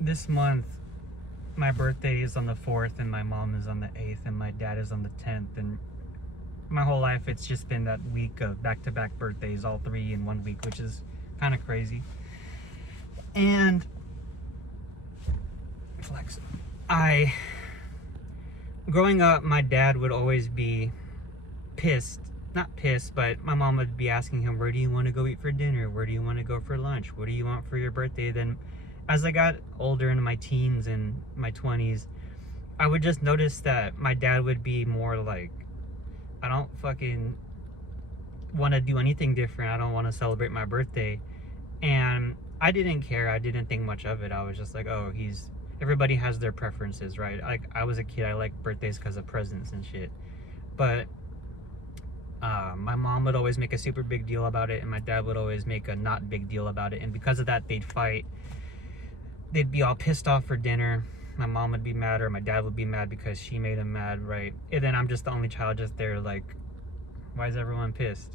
This month, my birthday is on the 4th, and my mom is on the 8th, and my dad is on the 10th. And my whole life, it's just been that week of back-to-back birthdays, all three in one week, which is kind of crazy. And flex. Growing up, my dad would always be pissed. Not pissed, but my mom would be asking him, where do you want to go eat for dinner? Where do you want to go for lunch? What do you want for your birthday? Then as I got older, in my teens and my 20s, I would just notice that my dad would be more like, I don't fucking want to do anything different. I don't want to celebrate my birthday. And I didn't care. I didn't think much of it. I was just like, oh, everybody has their preferences, right? Like, I was a kid, I liked birthdays because of presents and shit. But my mom would always make a super big deal about it, and my dad would always make a not big deal about it. And because of that, they'd fight. They'd be all pissed off for dinner. My mom would be mad, or my dad would be mad because she made him mad, right? And then I'm just the only child just there, like, why is everyone pissed?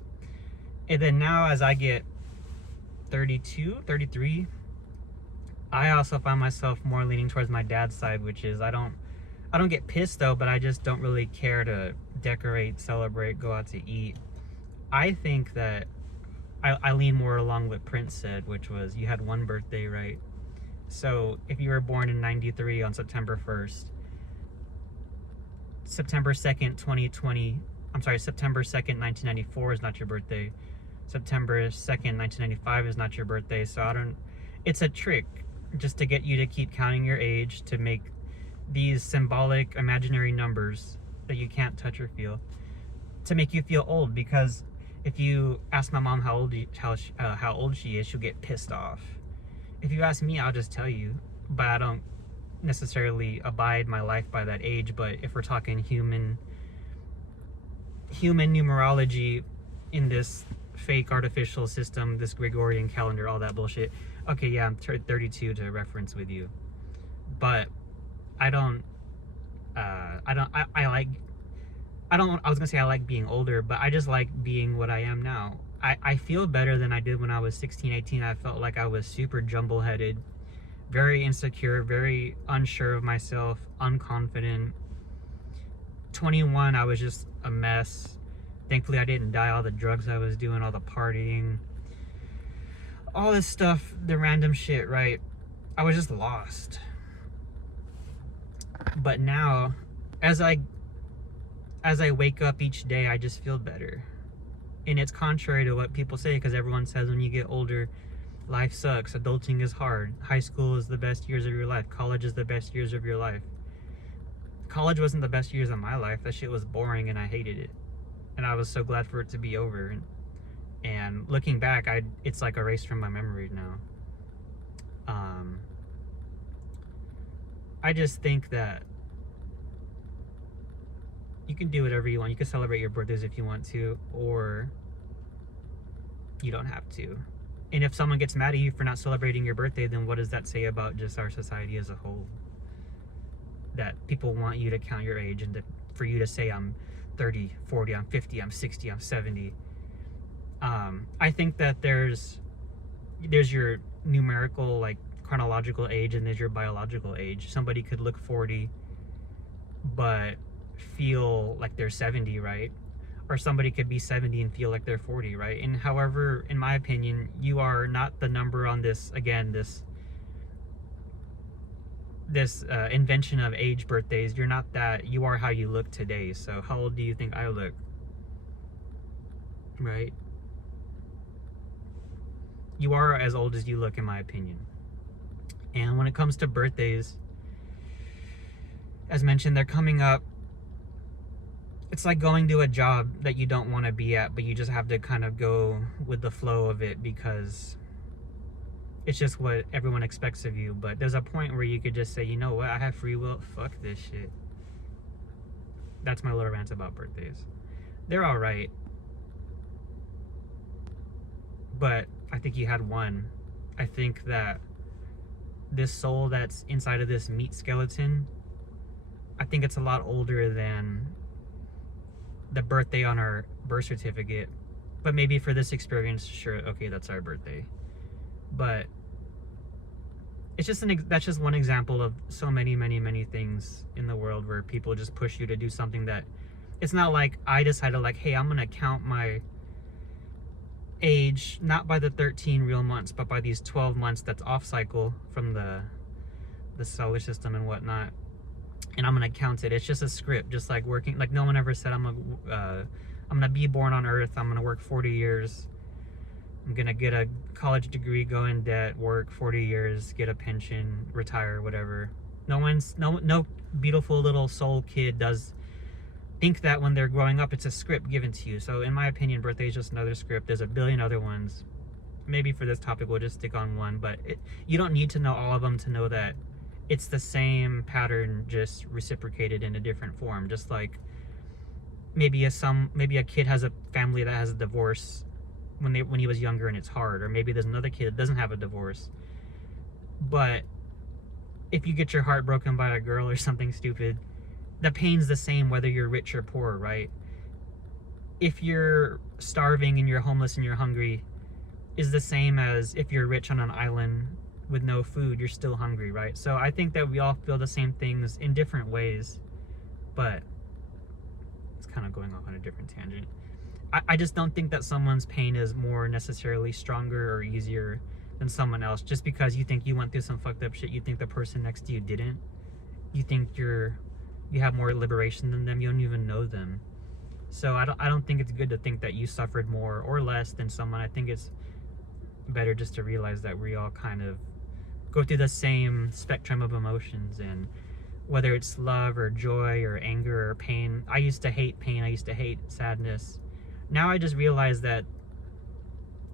And then now, as I get 32, 33, I also find myself more leaning towards my dad's side, which is I don't get pissed though, but I just don't really care to decorate, celebrate, go out to eat. I think that I lean more along what Prince said, which was you had one birthday, right? So if you were born in 93 on September 1st, September 2nd, 2020, I'm sorry, September 2nd, 1994 is not your birthday. September 2nd, 1995 is not your birthday. So it's a trick just to get you to keep counting your age, to make these symbolic imaginary numbers that you can't touch or feel, to make you feel old. Because if you ask my mom how old she is, she'll get pissed off. If you ask me, I'll just tell you, but I don't necessarily abide my life by that age. But if we're talking human numerology in this fake artificial system, this Gregorian calendar, all that bullshit, okay, yeah, I'm 32 to reference with you. But I was gonna say I like being older, but I just like being what I am now. I feel better than I did when I was 16, 18. I felt like I was super jumble-headed, very insecure, very unsure of myself, unconfident. 21, I was just a mess. Thankfully, I didn't die. All the drugs I was doing, all the partying, all this stuff, the random shit, right? I was just lost. But now, as I wake up each day, I just feel better. And it's contrary to what people say, because everyone says when you get older, life sucks, adulting is hard, high school is the best years of your life, college is the best years of your life. College wasn't the best years of my life. That shit was boring and I hated it. And I was so glad for it to be over. And looking back, it's like erased from my memory now. I just think that you can do whatever you want. You can celebrate your birthdays if you want to, or you don't have to. And if someone gets mad at you for not celebrating your birthday, then what does that say about just our society as a whole? That people want you to count your age, and for you to say I'm 30, 40, I'm 50, I'm 60, I'm 70. I think that there's your numerical, like, chronological age, and there's your biological age. Somebody could look 40 but feel like they're 70, right? Or somebody could be 70 and feel like they're 40, right? And however, in my opinion, you are not the number on this invention of age birthdays. You're not that. You are how you look today. So how old do you think I look? Right? You are as old as you look, in my opinion. And when it comes to birthdays, as mentioned, they're coming up. It's like going to a job that you don't want to be at, but you just have to kind of go with the flow of it because it's just what everyone expects of you. But there's a point where you could just say, you know what, I have free will, fuck this shit. That's my little rant about birthdays. They're all right, but I think you had one. I think that this soul that's inside of this meat skeleton, I think it's a lot older than the birthday on our birth certificate. But maybe for this experience, sure, okay, that's our birthday. But it's just that's just one example of so many, many, many things in the world where people just push you to do something that it's not like I decided like, hey, I'm gonna count my age not by the 13 real months, but by these 12 months that's off cycle from the solar system and whatnot, and I'm gonna count it. It's just a script, just like working. Like no one ever said I'm gonna be born on Earth. I'm gonna work 40 years. I'm gonna get a college degree, go in debt, work 40 years, get a pension, retire, whatever. No beautiful little soul kid does think that when they're growing up. It's a script given to you. So in my opinion, birthday is just another script. There's a billion other ones. Maybe for this topic we'll just stick on one, but you don't need to know all of them to know that it's the same pattern, just reciprocated in a different form. Just like maybe a kid has a family that has a divorce when he was younger and it's hard, or maybe there's another kid that doesn't have a divorce. But if you get your heart broken by a girl or something stupid, the pain's the same whether you're rich or poor, right? If you're starving and you're homeless and you're hungry, is the same as if you're rich on an island with no food, you're still hungry, right? So I think that we all feel the same things in different ways, but it's kind of going off on a different tangent. I just don't think that someone's pain is more necessarily stronger or easier than someone else. Just because you think you went through some fucked up shit, you think the person next to you didn't. You think you have more liberation than them. You don't even know them. So I don't think it's good to think that you suffered more or less than someone. I think it's better just to realize that we all kind of go through the same spectrum of emotions, and whether it's love or joy or anger or pain. I used to hate pain. I used to hate sadness. Now I just realize that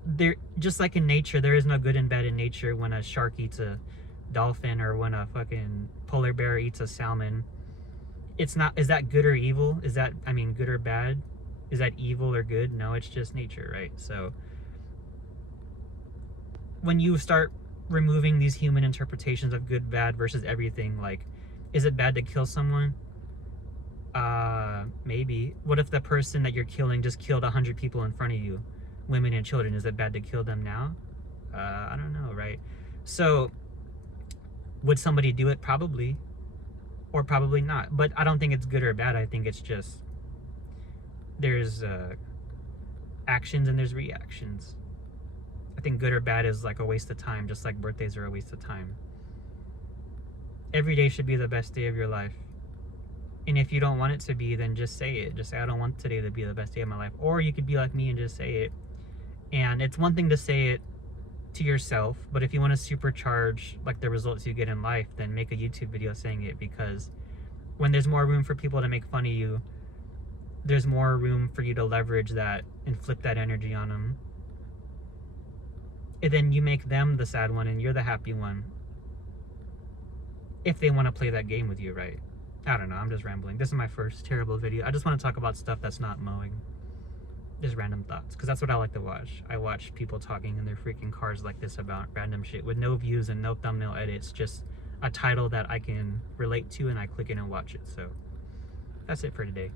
there, just like in nature, there is no good and bad in nature. When a shark eats a dolphin, or when a fucking polar bear eats a salmon, it's not, is that good or evil? Is that, I mean, good or bad? Is that evil or good? No, it's just nature, right? So when you start removing these human interpretations of good, bad versus everything, like, is it bad to kill someone? Maybe. What if the person that you're killing just killed 100 people in front of you, women and children? Is it bad to kill them now? I don't know, right? So would somebody do it? Probably, or probably not. But I don't think it's good or bad. I think it's just there's actions and there's reactions. I think good or bad is like a waste of time, just like birthdays are a waste of time. Every day should be the best day of your life. And if you don't want it to be, then just say it. Just say, I don't want today to be the best day of my life. Or you could be like me and just say it. And it's one thing to say it to yourself, but if you want to supercharge like the results you get in life, then make a YouTube video saying it. Because when there's more room for people to make fun of you, there's more room for you to leverage that and flip that energy on them. And then you make them the sad one and you're the happy one, if they want to play that game with you, right? I don't know, I'm just rambling. This is my first terrible video. I just want to talk about stuff that's not mowing. Just random thoughts, because that's what I like to watch. I watch people talking in their freaking cars like this about random shit with no views and no thumbnail edits, just a title that I can relate to and I click in and watch it. So that's it for today.